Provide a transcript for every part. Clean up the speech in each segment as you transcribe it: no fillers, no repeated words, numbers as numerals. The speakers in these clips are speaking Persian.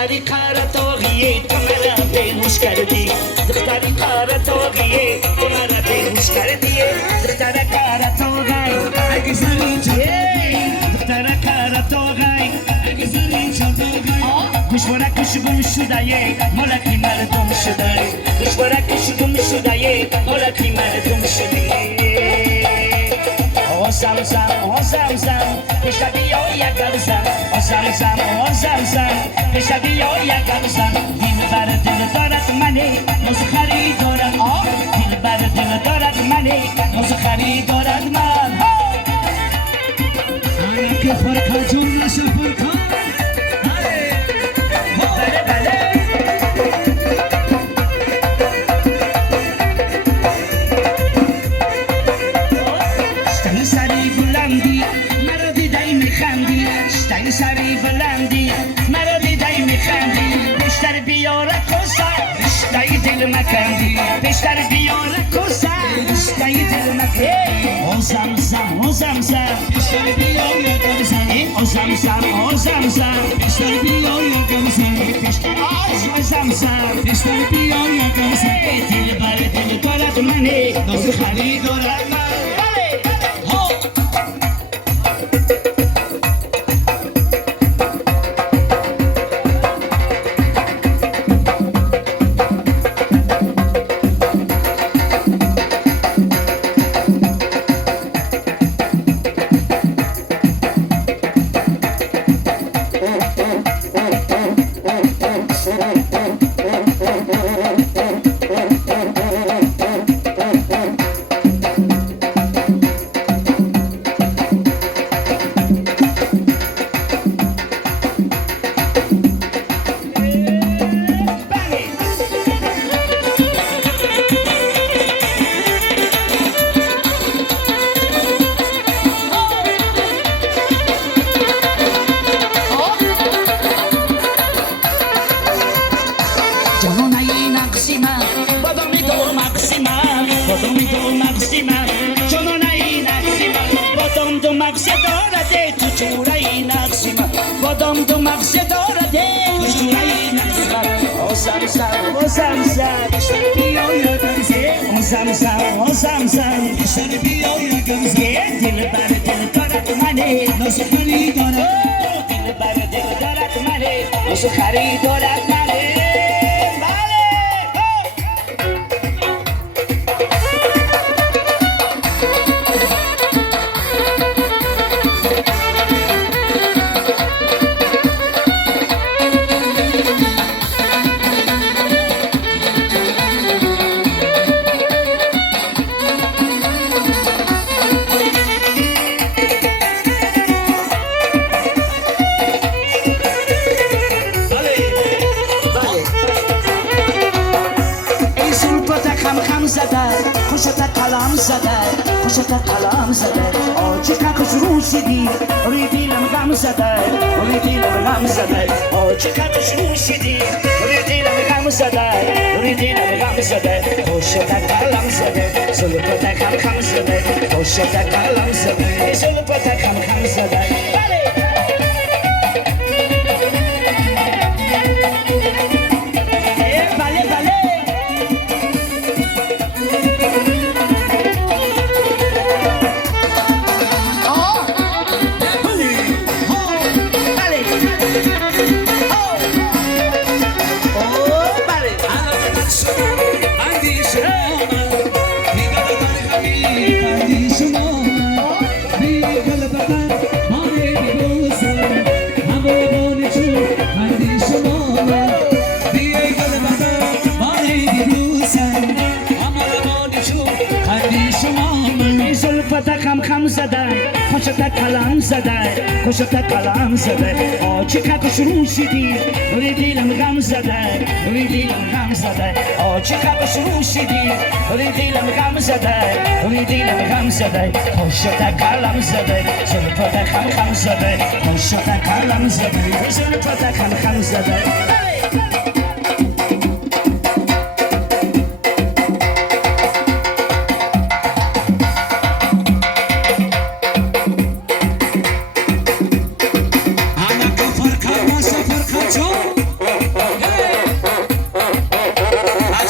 دختری قرطاقیه تو مرا بیهوش کردی دختری قرطاقیه تو مرا بیهوش کردی دختر قرطاقی اگه زنی چطوری دختر قرطاقی اگه زنی چطوری گوشوارکش گم شده مالکی مردم شده گوشوارکش گم شده مالکی مردم شده زم بشتبی یا یکم زم زم بشتبی یا یکم زم دل بر دل دارد منی نوز خریدارد دل بر دل دارد منی نوز خریدارد من که فرکا جون نشه فرکا سری بلندی مرا دیدی میخندی بیشتر بیاره کسا بیشتر دل مکندی بیشتر بیاره کسا بیشتر دل مکندی او زم بیشتر بیاره گمزن او زم بیشتر بیاره گمزن بیشتر بیاره گمزن دل بر دل دارد منی ناز خریدارد من بادام دو مغز دارده جورایی نقصم او زمزم بیشتر بیاره گمزن او زمزم بیشتر بیاره گمزن دل بر دل دارد منی ناز خریدارد دل بر دل دارد منی ناز خریدارد منی خوشت قلم زده آجی ککش روشیدی روی دیلم غم زده روی دیلم غم زده آجی ککش روشیدی روی دیلم غم زده روی دیلم غم زده خوشت قلم زده زلفت خم زده خوشت قلم زده زلفت خم زده خم زده خوشت کلم زده خوشت کلم زده آجی ککش روشیدی روی دیلم غم زده روی دیلم غم زده آجی ککش روشیدی روی دیلم غم زده روی دیلم غم زده خوشت کلم زده زلفت خم زده خوشت کلم زده زلفت خم زده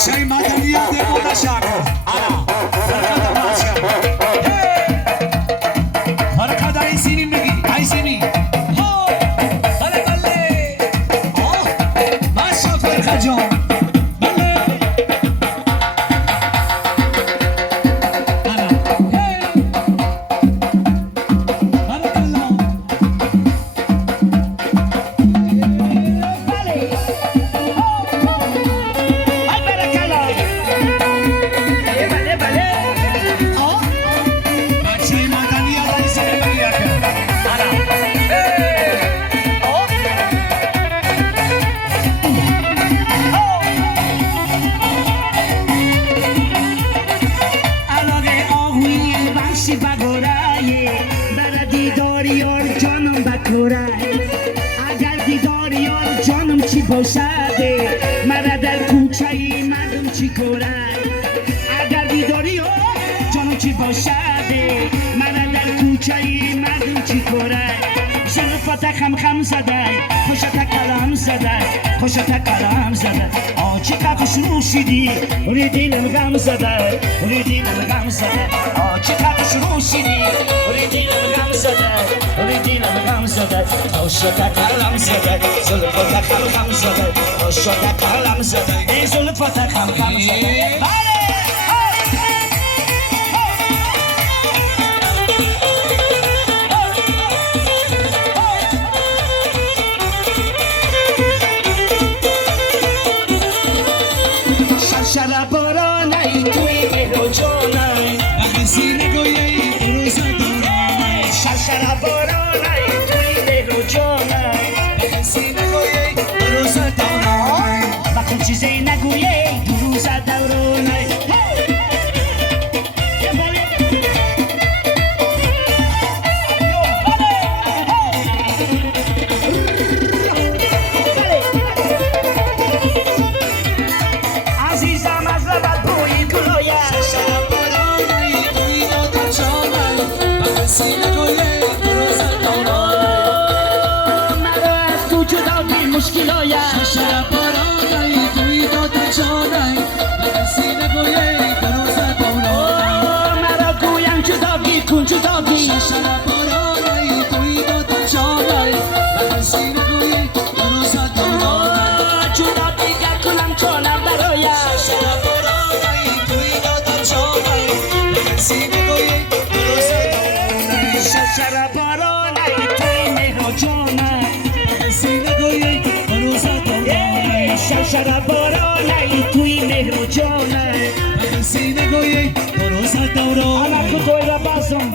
بچه‌های مدنیت متشکر آره برکت بچه برکت های سینی بگی های سینی بله بله ماشا فرقه جان بله آره برکت الله Ay, barakala. Bale, bale. بچه‌های مدنیت های سینی بگی Ana. علاقه آهوی وحشی بگورای برا دیداری یار جانم بکورای اگر دیداری یار جانم چی باشده مرا در کوچه مردم چی کورای اگر دیداری یار جانم چی باشده مرا در کوچه مردم چی کورای زلفت خم زده خوشت کلام زده خوشت کلام زده آچی که خوش روشیدی روی دلم غم زده روی دلم غم زده آچی که خوش روشیدی روی دلم غم زده روی دلم غم زده خوشت کلام زده زلفت خم زده خوشت کلام زده ای زلفت خم زده بله شرشر بارانه توی مهر و جانه وقتی سینه گویه بروز دورانه شرشر بارانه توی مهر و جانه وقتی سینه گویه بروز دورانه وقتی چیزی نگویه دو روز دورانه عزیزم از لبت بوی گلایه بارانه توی دادم جانه وقتی سینه گویه بروز دورانه مرا از تو جدا بی مشکلایه شرشر بارانه توی دادم جانه وقتی سینه گویه بروز دورانه مرا گویم جدا بی کن جدا بی شرشر بارانه توی دادم جانه وقتی سینه گویه بروز دورانه جدا دیگر کنم جانم برایه شرشر بارانه توی دادم جانه وقتی سینه گویه بروز دورانه شرشر بارانه توی مهر و جانه سینه گویه بروز دورانه شرشر بارانه توی مهر و جانه سینه گویه بروز دورانه انا کتوی را بازم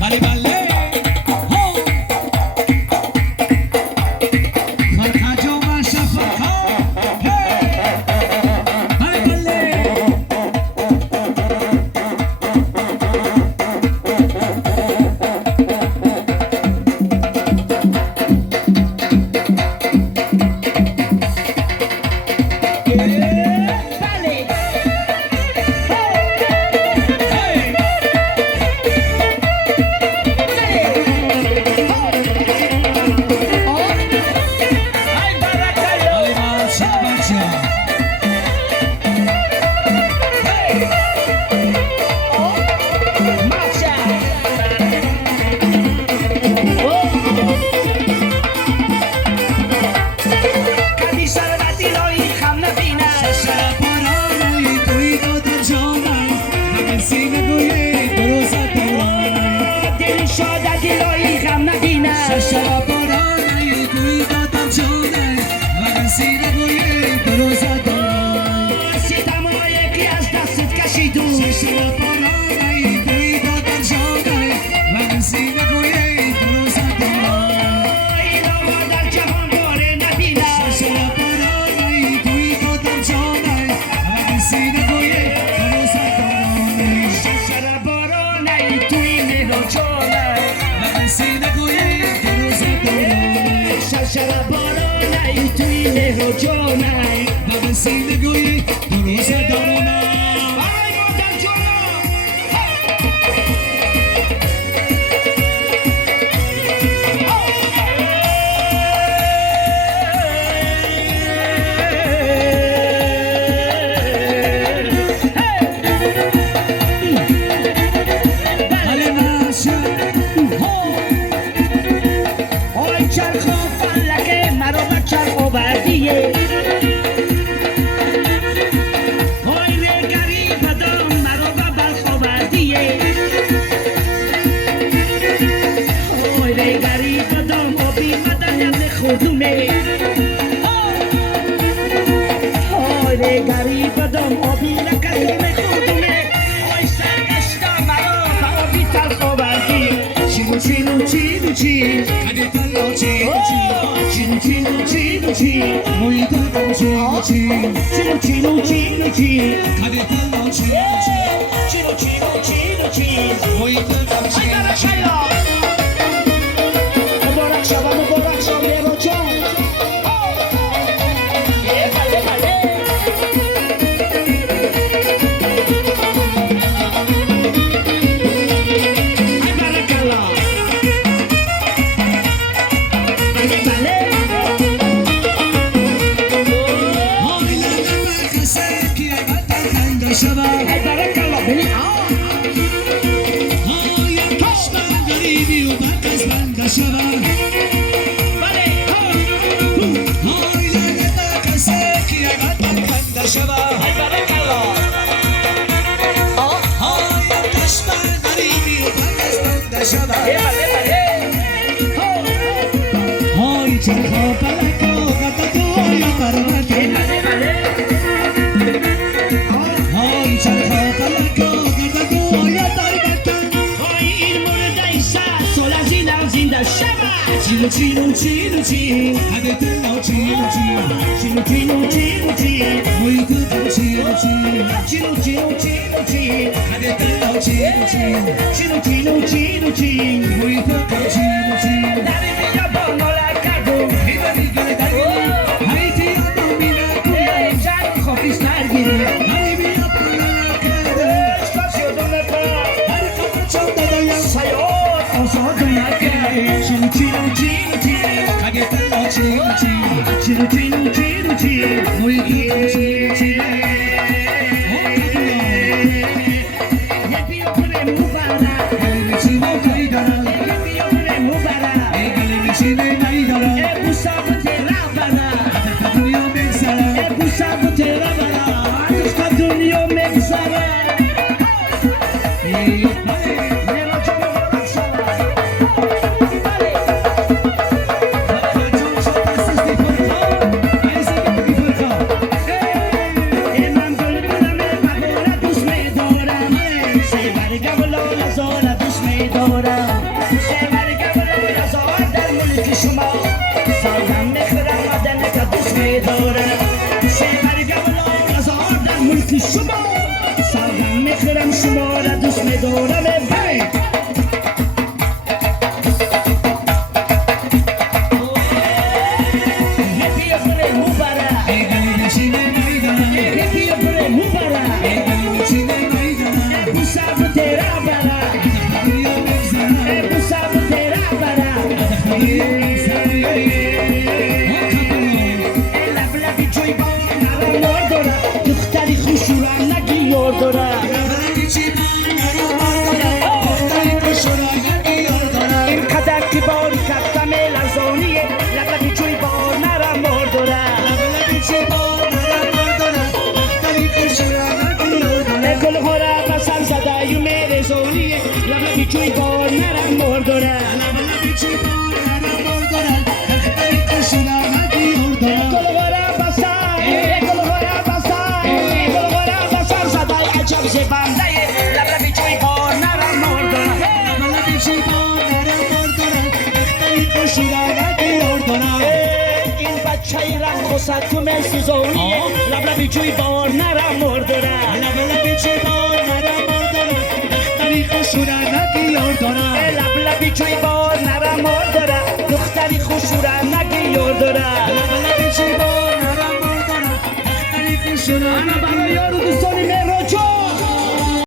بله بله هو فرقه جو ماشا فرقه بله بله بله ماشا بچه شرشر بارانه توی دادم جانه وقتی سینه گویه بروز دورانه شرشر بارانه توی دادم جانه وقتی سینه گویه بروز دورانه شرشر بارانه توی دادم جانه وقتی سینه گویه بروز دورانه شرشر بارانه توی دادم جانه وقتی سینه گویه بروز دورانه شرشر بارانه توی مهر و جانه وقتی سینه گویه بروز دورانه شرشر بارانه جانای توی مهر و جانای و وسیلگوی درست دارم وای مادر جانم آی چرخ و فلک مرا به چرخ آوردیه آی ره گریب دام مرا به بلخ آوردیه آی ره گریب دام آبی مدنیم خودمه آی ره گریب دام آبی لکتیم خودمه آی سرگشتا مرا به آبی تلخ آوردی چینو چینو چینو چین هده تلا چین چینو چینو چینو چین مویدم چین چین چینو چینو چینو چین هده تلا چین چینو چینو چینو چین مویدم چین چین مبارک شما مهرو جان بله بله ای بارک الله بله بله های لگم برکسه که اگه تنگ شود ای بارک الله بلی های کشمن غریبی و برکس بند شود بله های لگم برکسه که اگه تنگ شود ای بارک الله های کشمن غریبی و برکس بند شود بله بله های چرخا پلکا قطع توی پرمکه بله بله های چرخا پلکا قطع توی پرمکه های این مورد ایسا سول از این هم زنده شود چینو چینو چینو چین هده تلا چین چین چینو چینو چینو چین مویدم چین چین چینو چینو چینو چین هده تلا چین چین چینو چینو چینو چین مویدم چین چین داری بیا با ملکدو هیده میگه داری هیدی آدمی نکنی ای جان خوفیش نرگیری هری بیا پلکه اشکاش یادم نکن هر کفر چند دایم سیاد آزاد نکن چینو چینو چینو چین هده تلا چین چین چینو چینو چینو چین مویدم چین چین یه بیا کنه مبارک چینو کاری دارم یه بیا کنه مبارک ایگلی چینه نایی دارم بوسا و تیرا برا دنیا بگذرم بوسا و تیرا برا دوستا دنیا مگذره میرا جان مبارک شما بله من بلبلم مبارک دوست میدارم سیبر گولا لزار دوست میدارم سیبر گولا لزار در ملک شما سالم میخورم مدن که دوست میدارم سیبر گولا لزار در ملک شما سالم میخورم شما را دوست میدارم هپی اپنے مبارک ایگلی چینه نایی دارم هپی اپنے مبارک ایگلی چینه نایی دارم بوسا و تیرا برا دنیا بگذرم بوسا و تیرا برا لب لبی جوی با مرا مار دارا دختری خوشورم نگی یار دارا اینقدر که باری کفتم لرزانیه لب لبی جوی با مرا مار دارا گل ها را بسر زده یو میره زونیه لب لبی جوی با مرا مار دارا گل ها را بسر زده عجب زبنده لب لبی جوی با مرا مار دارا این بچه ای رنگ خواست تو می سوزونیه لب لبی جوی بار نرم مرداره لب لبی جوی بار نرم مرداره دختری